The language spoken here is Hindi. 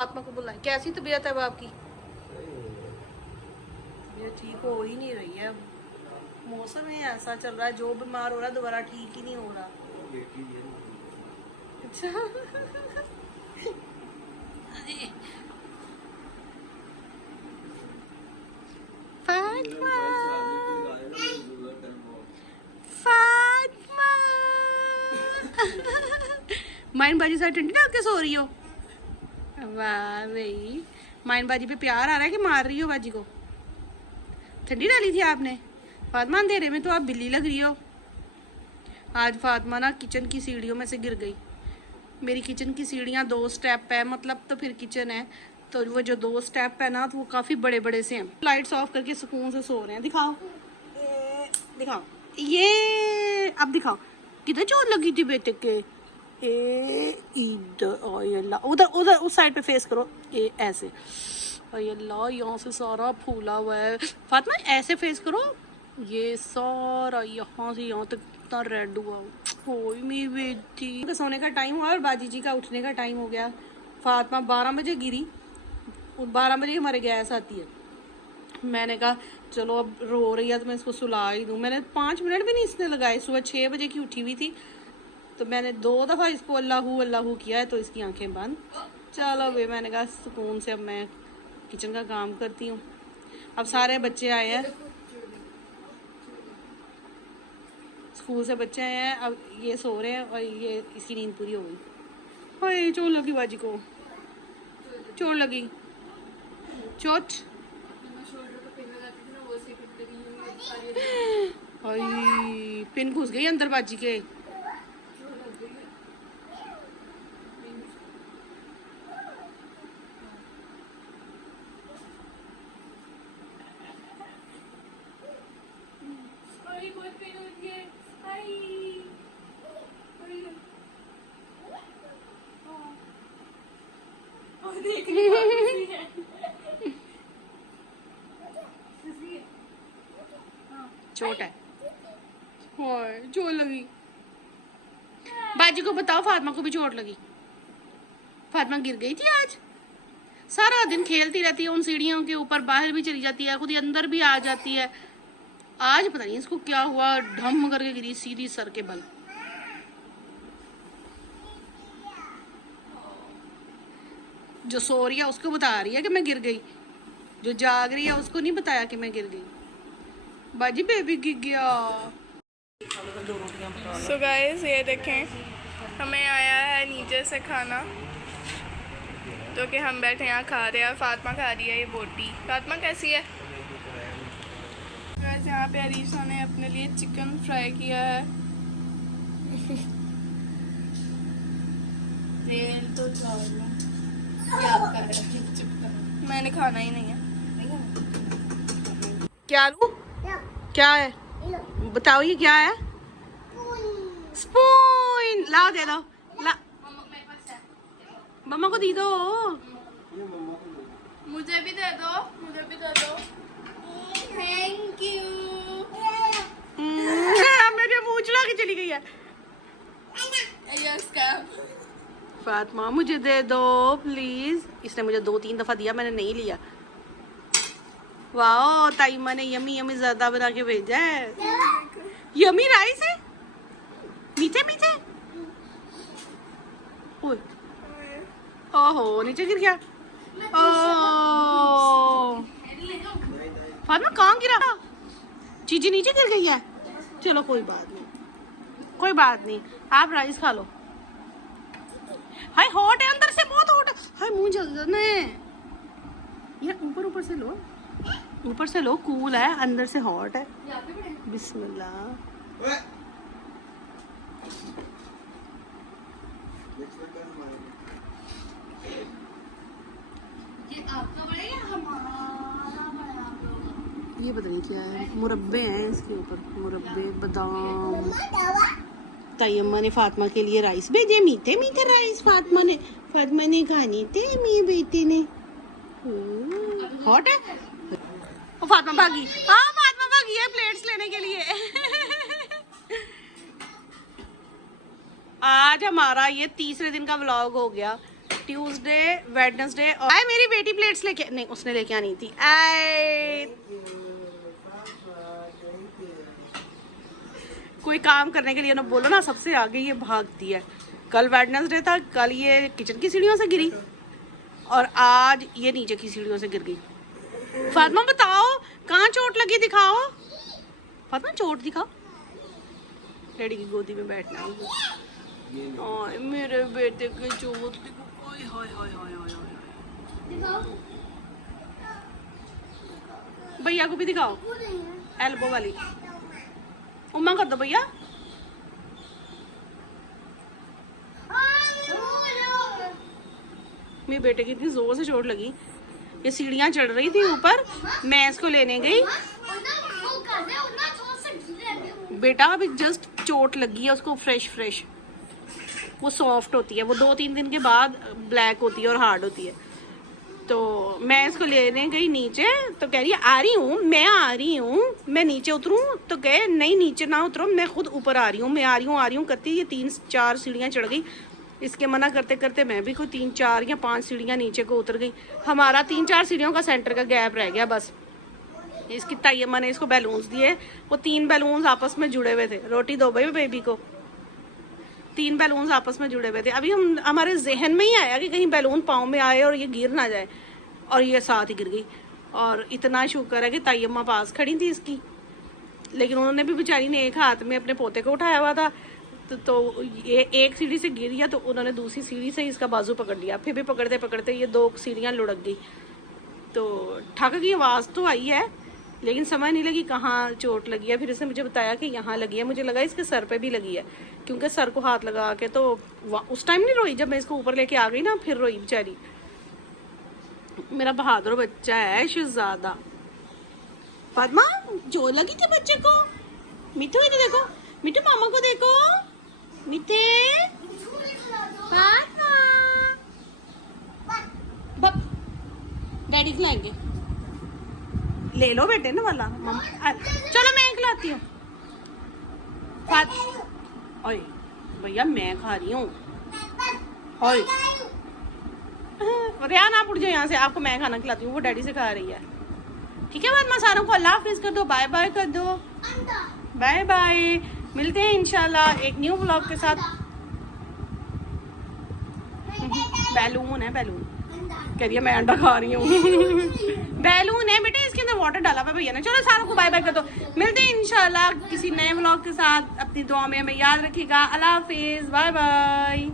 फातिमा को बुलाएं। कैसी तबीयत है बाप की? ये ठीक हो ही नहीं रही है। मौसम ही ऐसा चल रहा है, जो बीमार हो रहा है दोबारा ठीक ही नहीं हो रहा। अच्छा फातिमा, फातिमा माइन बाजी साथ ठंडी ना आके सो रही हो? वाह भाई, माइन बाजी पे प्यार आ रहा है कि मार रही हो बाजी को? ठंडी डाली थी आपने? फातिमा अंधेरे में तो आप बिल्ली लग रही हो। आज फातिमा ना किचन की सीढ़ियों में से गिर गई। मेरी किचन की सीढ़ियाँ 2 स्टेप है, मतलब तो फिर किचन है, तो वो जो 2 स्टेप है ना, तो वो काफी बड़े बड़े से हैं। लाइट्स ऑफ करके सुकून से सो रहे हैं। दिखाओ दिखाओ, ये अब दिखाओ किधर चोट लगी थी बेटे के? इधर, उधर उधर उस साइड पे फेस करो, ये ऐसे। अल्लाह, यहाँ से सारा फूला हुआ है। फातिमा ऐसे फेस करो, ये सारा यहाँ से यहाँ तक इतना रेड हुआ। कोई मेरी बेटी, सोने का टाइम हुआ और बाजी जी का उठने का टाइम हो गया। फातिमा 12 बजे गिरी, 12 बजे हमारे गैस आती है। मैंने कहा चलो अब रो रही है तो मैं इसको सुला ही दूँ। मैंने 5 मिनट भी नहीं इसने लगाए। सुबह 6 बजे की उठी हुई थी, तो मैंने 2 दफ़ा इसको अल्लाहू अल्लाहू किया है, तो इसकी आंखें बंद। चलो भाई, मैंने कहा सुकून से अब मैं किचन का काम करती हूँ। अब सारे बच्चे आए हैं, स्कूल से बच्चे आए हैं, अब ये सो रहे हैं और ये इसकी नींद पूरी हो गई। हाय, चोट लगी बाजी को, चोट लगी, चोट। हाय, पिन घुस गई अंदर बाजी के। चोट है, चोट लगी। बाजी को बताओ फातिमा को भी चोट लगी। फातिमा गिर गई थी आज। सारा दिन खेलती रहती है उन सीढ़ियों के ऊपर, बाहर भी चली जाती है, खुद ही अंदर भी आ जाती है। आज पता नहीं इसको क्या हुआ, ढम करके गिरी सीधी सर के बल। जो सो रही है उसको बता रही है कि मैं गिर गई, जो जाग रही है उसको नहीं बताया कि मैं गिर गई। बाजी बेबी गिर गया। सो गाइस, ये देखें, हमें आया है नीचे से खाना, तो कि हम बैठे यहाँ खा रहे हैं और फातिमा खा रही है ये बोटी। फातिमा कैसी है? गाइस, यहाँ पे अरीशा ने अपने लिए चिकन फ्राई किया है। तेल तो मैंने खाना ही नहीं है। क्या लूं? क्या है बताओ, ये क्या है? स्पून ला, दे दो, ला मम्मा को दी दो। मुझे भी दे दो, मुझे भी दे दो। Thank you. मेरे मुंह चला के चली गई है। Yes cap. फातिमा मुझे दे दो प्लीज। इसने मुझे 2-3 दफा दिया, मैंने नहीं लिया। वाओ, ताईमा ने यमी यमी ज़्यादा बना के भेजा है। यमी राइस है, मीठे मीठे। ओहो, नीचे गिर गया। ओह फातिमा, कहाँ गिरा? चीज़ी नीचे गिर गई है। चलो कोई बात नहीं, कोई बात नहीं, आप राइस खा लो। हाय, हॉट है अंदर से, बहुत हॉट है। हाय, मुंह जल जाना है। ये ऊपर ऊपर से लो, ऊपर से लो, कूल है, अंदर से हॉट है। बिस्मिल्लाह। ये आपका बड़ा या हमारा बड़ा? ये पता नहीं क्या है, मुरब्बे हैं इसके ऊपर, मुरब्बे बादाम। तैयम्मा ने फातिमा के लिए राइस भेजे, मीठे मीठे राइस। फातिमा ने खानी थे, मेरी बेटी ने। हॉट है। ओ फातिमा भागी, हाँ फातिमा भागी है प्लेट्स लेने के लिए। आज हमारा ये तीसरे दिन का व्लॉग हो गया। ट्यूसडे, वेडनेसडे और आए मेरी बेटी प्लेट्स लेके, नहीं उसने लेके आनी थी। आए कोई काम करने के लिए ना बोलो ना, सबसे आगे ये भागती है। कल वेडनेसडे था, कल ये किचन की सीढ़ियों से गिरी और आज ये नीचे की सीढ़ियों से गिर गई। फातिमा बताओ कहाँ चोट लगी, दिखाओ फातिमा, चोट दिखाओ। डैडी की गोदी में बैठना है मेरे बेटे के चोट दिखाओ। हाय हाय हाय हाय हाय, भैया को भी दिखाओ, एल्बो वाली उम्मा कर दो भैया। मेरे बेटे की इतनी जोर से चोट लगी, ये सीढ़ियां चढ़ रही थी ऊपर, मैं इसको लेने गई। बेटा अभी जस्ट चोट लगी है उसको, फ्रेश वो सॉफ्ट होती है, वो 2-3 दिन के बाद ब्लैक होती है और हार्ड होती है। तो मैं इसको लेने गई नीचे, तो कह रही है आ रही हूँ, मैं आ रही हूँ, मैं नीचे उतरूँ? तो कहे नहीं नीचे ना उतरो, मैं खुद ऊपर आ रही हूँ, मैं आ रही हूँ करती ये 3-4 सीढ़ियाँ चढ़ गई। इसके मना करते करते मैं भी कोई 3-4 या 5 सीढ़ियाँ नीचे को उतर गई। हमारा 3-4 सीढ़ियों का सेंटर का गैप रह गया बस। इसकी तायम्मा ने इसको बैलून्स दिए, वो 3 बैलून्स आपस में जुड़े हुए थे। रोटी दो भाई बेबी को। 3 बैलून्स आपस में जुड़े हुए थे। अभी हमारे जहन में ही आया कि कहीं बैलून पाँव में आए और ये गिर ना जाए, और ये साथ ही गिर गई। और इतना शुक्र है कि तायम्मा पास खड़ी थी इसकी, लेकिन उन्होंने भी बेचारी ने एक हाथ में अपने पोते को उठाया हुआ था, तो ये एक सीढ़ी से गिर गया तो उन्होंने दूसरी सीढ़ी से इसका बाजू पकड़ लिया। फिर भी पकड़ते पकड़ते ये 2 सीढ़ियाँ लुढ़क गई। तो ठक की आवाज़ तो आई है, लेकिन समझ नहीं लगी कहाँ चोट लगी है। फिर इसने मुझे बताया कि यहाँ लगी है, मुझे लगा इसके सर पे भी लगी है, क्योंकि सर को हाथ लगा के तो उस टाइम नहीं रोई, जब मैं इसको ऊपर लेके आ गई ना फिर रोई बेचारी। मेरा बहादुर बच्चा है शहजादा। फातिमा जो लगी थी बच्चे को, मिठू इधर देखो, मिठू मामा को देखो, मिठे डैडी खिलाएंगे, ले लो बेटे ना वाला मम्मा। चलो मैं खिलाती हूँ। ओए भैया मैं खा रही हूँ। ओए रियान आप उठ जाओ यहाँ से, आपको मैं खाना खिलाती हूँ, वो डैडी से खा रही है। ठीक है फातिमा, सारों को अल्लाह हाफिज कर दो, बाय बाय कर दो, बाय बाय। मिलते हैं इंशाल्लाह एक न्यू व्लॉग के साथ। बैलून है, बैलून कह रही है मैं अंडा खा रही हूँ। बैलून है बेटे, इसके अंदर वाटर डाला हुआ भैया ने। चलो सारों को बाय बाय कर दो, मिलते हैं इंशाल्लाह किसी नए व्लॉग के साथ। अपनी दुआ में हमें याद रखिएगा। अल्लाह हाफिज, बाय बाय।